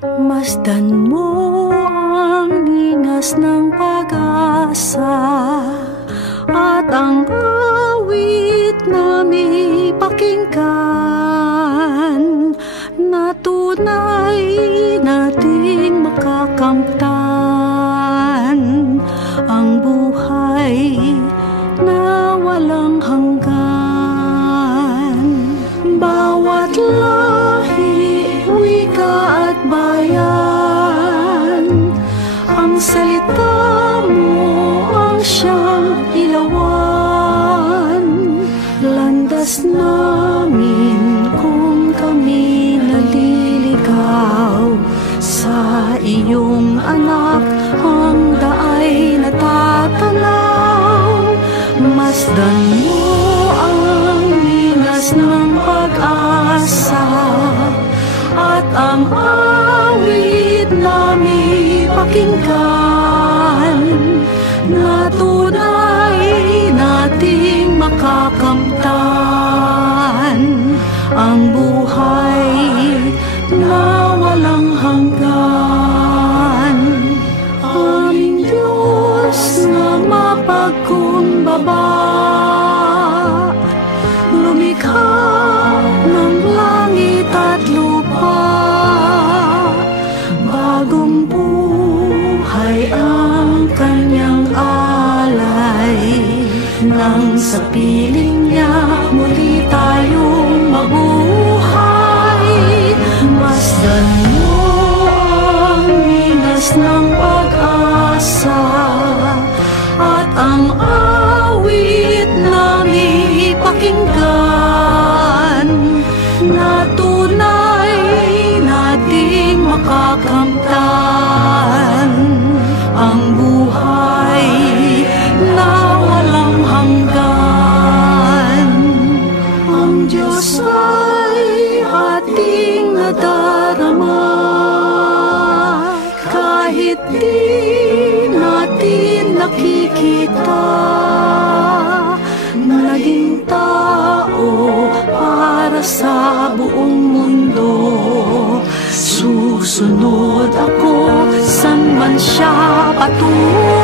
Masdan mo ang ningas ng pag-asa at ang awit na may pakinggan, na tunay nating makakamtan ang buhay na walang hanggan. Bawat lahi, wika at bayan, ang salita mo ang siyang ilawan. Landas namin kung kami naliligaw, sa iyong anak ang daay natatanaw. Masdan mo ang linas ng pag-asa at ang awit na may pakinggan, na tunay nating makakamtan ang buhay na walang hanggan. Aming Diyos na mapagkumbaba, lumikha ng langit at lupa, bagong buhay ang kanyang alay, nang sa piling niya muli tayong mabuhay. Masdan mo ang linas ng pag-asa at ang awit na may pakinggan, na tunay nating makakamtan ang buhay na walang hanggan. Ang Diyos ay ating nadarama, kahit di natin nakikita. Naging tao para sa buong mundo, susunod ako san man siya patungo.